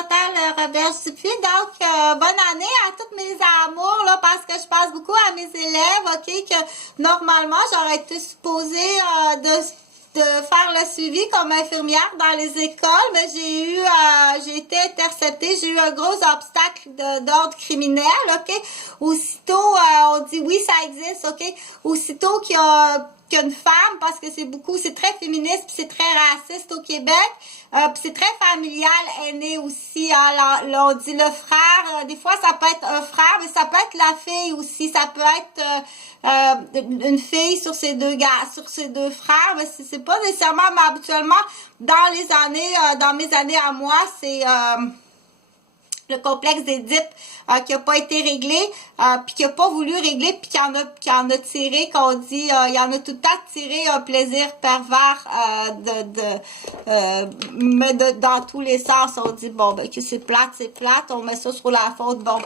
Chantal Roberge-Dupuis. Donc, bonne année à toutes mes amours, là, parce que je pense beaucoup à mes élèves, OK, que normalement, j'aurais été supposée de faire le suivi comme infirmière dans les écoles, mais j'ai été interceptée, j'ai eu un gros obstacle d'ordre criminel, OK? Aussitôt, on dit oui, ça existe, OK? Aussitôt qu'une femme, parce que c'est très féministe, puis c'est très raciste au Québec, puis c'est très familial, aîné aussi, hein, là, on dit le frère, des fois ça peut être un frère, mais ça peut être la fille aussi, ça peut être une fille sur ses deux frères, mais c'est pas nécessairement, mais habituellement, dans mes années à moi, c'est le complexe d'Édipe qui a pas été réglé, puis qui a pas voulu régler, puis qui en a tiré, qu'on dit, il y en a tout le temps tiré un plaisir pervers mais dans tous les sens. On dit, bon, ben, que c'est plate, on met ça sur la faute, bon.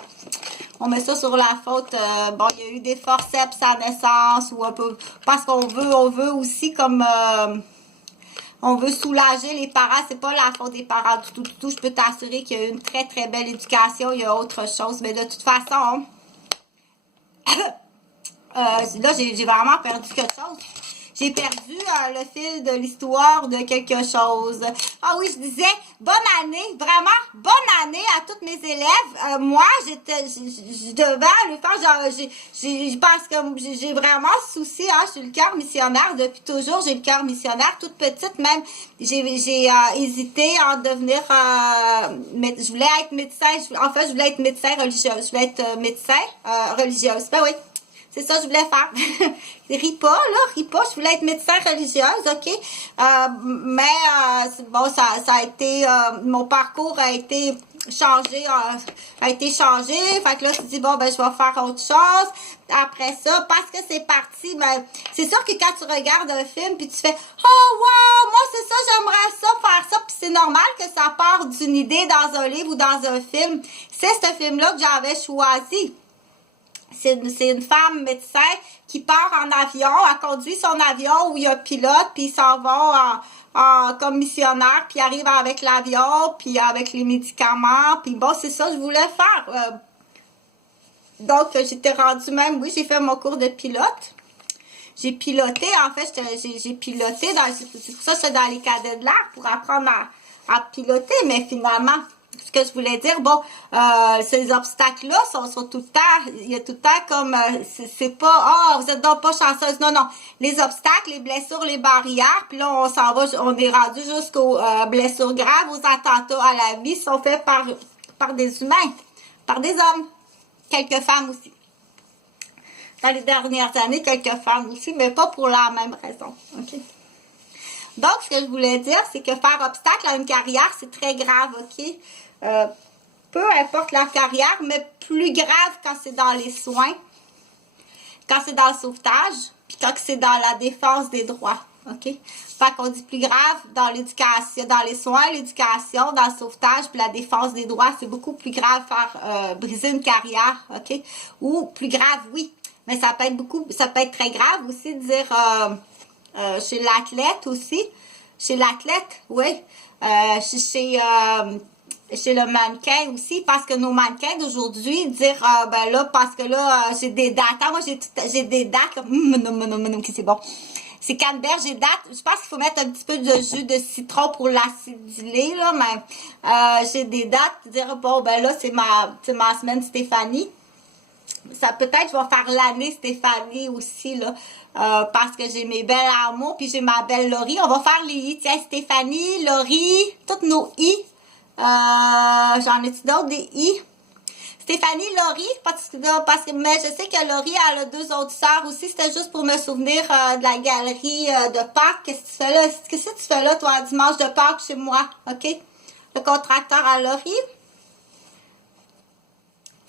On met ça sur la faute, bon, il y a eu des forceps à naissance, ou un peu, parce qu'on veut aussi comme... on veut soulager les parents, c'est pas la faute des parents du tout. Je peux t'assurer qu'il y a une très, très belle éducation, il y a autre chose. Mais de toute façon, là, j'ai vraiment perdu quelque chose. J'ai perdu le fil de l'histoire de quelque chose. Ah oui, je disais, bonne année, vraiment, bonne année à toutes mes élèves. Moi, je devais aller faire, je pense que j'ai vraiment souci, hein, j'ai le cœur missionnaire depuis toujours, j'ai le cœur missionnaire, toute petite même, j'ai hésité à en devenir, je voulais être médecin, je voulais être médecin religieuse, je voulais être médecin religieuse, ben oui. C'est ça que je voulais faire. Ris pas, je voulais être médecin religieuse, OK? Bon, ça a été, mon parcours a été changé, Fait que là, tu te dis, bon, ben, je vais faire autre chose. Après ça, parce que c'est parti, ben, c'est sûr que quand tu regardes un film, puis tu fais, oh, wow, moi, c'est ça, j'aimerais ça, faire ça, puis c'est normal que ça part d'une idée dans un livre ou dans un film. C'est ce film-là que j'avais choisi. C'est une femme médecin qui part en avion, elle conduit son avion où il y a un pilote, puis ils s'en vont comme missionnaire, puis arrive avec l'avion, puis avec les médicaments, puis bon, c'est ça que je voulais faire. Donc, j'étais rendue même, oui, j'ai fait mon cours de pilote. J'ai piloté, en fait, j'ai piloté, c'est pour ça que j'étais dans les cadets de l'air, pour apprendre à piloter, mais finalement... Ce que je voulais dire, bon, ces obstacles-là sont tout le temps, il y a tout le temps comme, c'est pas, vous êtes donc pas chanceuse. Non, non. Les obstacles, les blessures, les barrières, puis là, on s'en va, on est rendu jusqu'aux blessures graves, aux attentats à la vie, sont faits par des humains, par des hommes. Quelques femmes aussi. Dans les dernières années, quelques femmes aussi, mais pas pour la même raison. OK? Donc, ce que je voulais dire, c'est que faire obstacle à une carrière, c'est très grave, OK? Peu importe la carrière, mais plus grave quand c'est dans les soins, quand c'est dans le sauvetage, puis quand c'est dans la défense des droits, OK? Fait qu'on dit plus grave dans l'éducation, dans les soins, l'éducation, dans le sauvetage, puis la défense des droits, c'est beaucoup plus grave faire briser une carrière, OK? Ou plus grave, oui, mais ça peut être très grave aussi de dire... chez l'athlète aussi. Chez l'athlète, oui. Chez le mannequin aussi, parce que nos mannequins d'aujourd'hui, dire, ben là, parce que là, j'ai des dates. Moi, j'ai des dates, là. C'est bon. C'est canneberge, j'ai date. Je pense qu'il faut mettre un petit peu de jus de citron pour l'aciduler, là, mais j'ai des dates, dire, bon, ben là, c'est ma semaine Stéphanie. Ça peut-être, je vais faire l'année Stéphanie aussi, là. Parce que j'ai mes belles amours, puis j'ai ma belle Laurie. On va faire les I. Tiens, Stéphanie, Laurie, toutes nos I. J'en ai-tu d'autres, des I? Stéphanie, Laurie, mais je sais que Laurie, elle a 2 autres sœurs aussi. C'était juste pour me souvenir de la galerie de Pâques. Qu'est-ce que tu fais là? Qu'est-ce que tu fais là, toi, dimanche de Pâques chez moi? OK? Le contracteur à Laurie.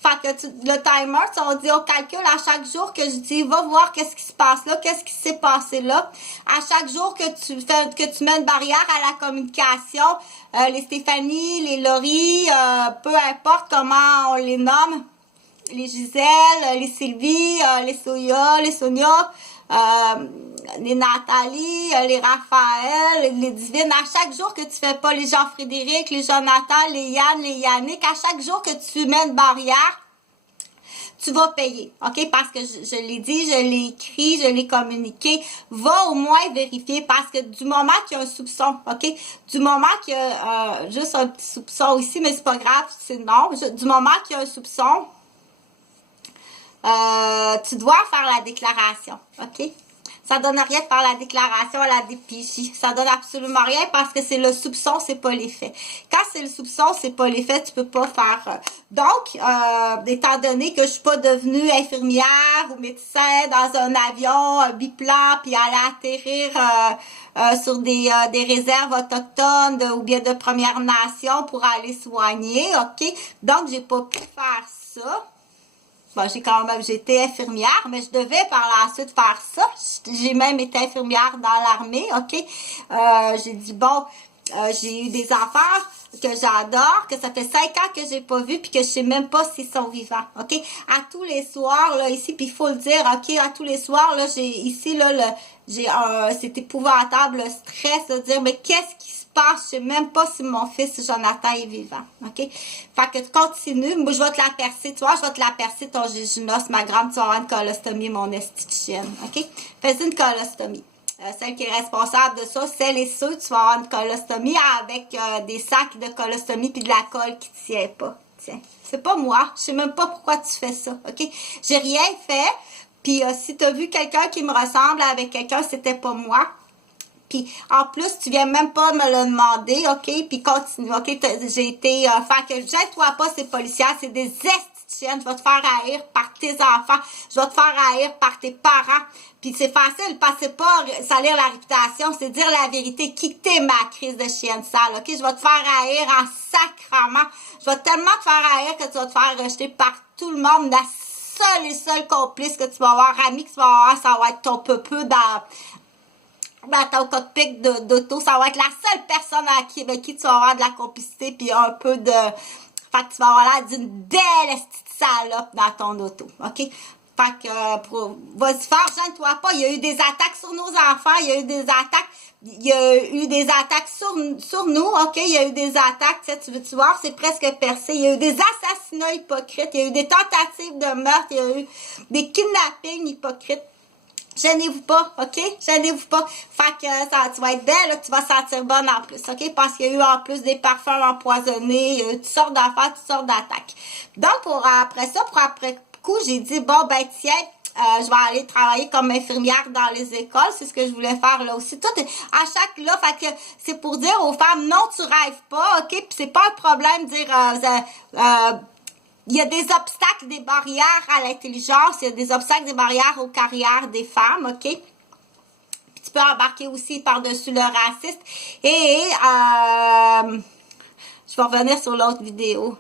Fait que le timer, on dit, on calcule à chaque jour que je dis, va voir qu'est-ce qui se passe là, qu'est-ce qui s'est passé là. À chaque jour que tu mets une barrière à la communication, les Stéphanie, les Laurie, peu importe comment on les nomme, les Gisèle, les Sylvie, les Sonia, les Nathalie, les Raphaël, les Divines, à chaque jour que tu fais pas les Jean-Frédéric, les Jonathan, les Yann, les Yannick, à chaque jour que tu mets une barrière, tu vas payer, OK? Parce que je l'ai dit, je l'ai écrit, je l'ai communiqué. Va au moins vérifier parce que du moment qu'il y a un soupçon, OK? Du moment qu'il y a juste un petit soupçon ici, mais c'est pas grave, c'est non. Du moment qu'il y a un soupçon, tu dois faire la déclaration, OK? Ça donne rien de faire la déclaration à la DPJ. Ça donne absolument rien parce que c'est le soupçon, c'est pas les faits. Quand c'est le soupçon, c'est pas les faits, tu peux pas faire. Donc, étant donné que je suis pas devenue infirmière ou médecin dans un avion biplan puis aller atterrir sur des réserves autochtones ou bien de Premières Nations pour aller soigner, OK? Donc, j'ai pas pu faire ça. Bon, j'étais infirmière, mais je devais par la suite faire ça. J'ai même été infirmière dans l'armée, OK? J'ai dit, bon, j'ai eu des enfants que j'adore, que ça fait 5 ans que j'ai pas vu, puis que je sais même pas s'ils sont vivants, OK? À tous les soirs, là, ici, puis il faut le dire, OK? À tous les soirs, là, c'est épouvantable, le stress de dire, mais qu'est-ce qui se passe? Je sais même pas si mon fils Jonathan est vivant, OK? Fait que tu continues, moi, je vais te la percer, tu vois, je vais te la percer ton jéjunos, ma grande, tu vas avoir une colostomie, mon esti de chienne, OK? Fais une colostomie. Celle qui est responsable de ça, celle et ceux, tu vas avoir une colostomie avec des sacs de colostomie puis de la colle qui tient pas. Tiens, c'est pas moi. Je sais même pas pourquoi tu fais ça, OK? J'ai rien fait. Puis si tu as vu quelqu'un qui me ressemble avec quelqu'un, c'était pas moi. Puis en plus, tu viens même pas me le demander, OK? Puis continue, OK? J'ai été... fait que gêne-toi pas, ces policières, c'est des esthéticiennes. Je vais te faire haïr par tes enfants. Je vais te faire haïr par tes parents. Puis c'est facile, parce que c'est pas salir la réputation, c'est dire la vérité. Quitter ma crise de chienne sale, OK? Je vais te faire haïr en sacrement. Je vais tellement te faire haïr que tu vas te faire rejeter par tout le monde. La seule et seule complice que tu vas avoir, ami que tu vas avoir, ça va être ton peu dans ton cockpit d'auto. Ça va être la seule personne avec qui tu vas avoir de la complicité puis un peu de... Fait que tu vas avoir l'air d'une belle petite salope dans ton auto, OK? Fait que, vas-y faire, gêne-toi pas. Il y a eu des attaques sur nos enfants, il y a eu des attaques sur nous, OK? Il y a eu des attaques, tu veux-tu voir, c'est presque percé. Il y a eu des assassinats hypocrites, il y a eu des tentatives de meurtre, il y a eu des kidnappings hypocrites. Gênez-vous pas, OK? Gênez-vous pas. Fait que tu vas être belle, là, tu vas sentir bonne en plus, OK? Parce qu'il y a eu en plus des parfums empoisonnés, il y a eu toutes sortes d'affaires, toutes sortes d'attaques. Donc, après coup, j'ai dit, bon, ben tiens, je vais aller travailler comme infirmière dans les écoles. C'est ce que je voulais faire là aussi. Tout à chaque là, fait que c'est pour dire aux femmes, non, tu rêves pas, OK? Puis c'est pas un problème de dire... il y a des obstacles, des barrières à l'intelligence, il y a des obstacles, des barrières aux carrières des femmes, OK? Puis tu peux embarquer aussi par-dessus le racisme. Et je vais revenir sur l'autre vidéo.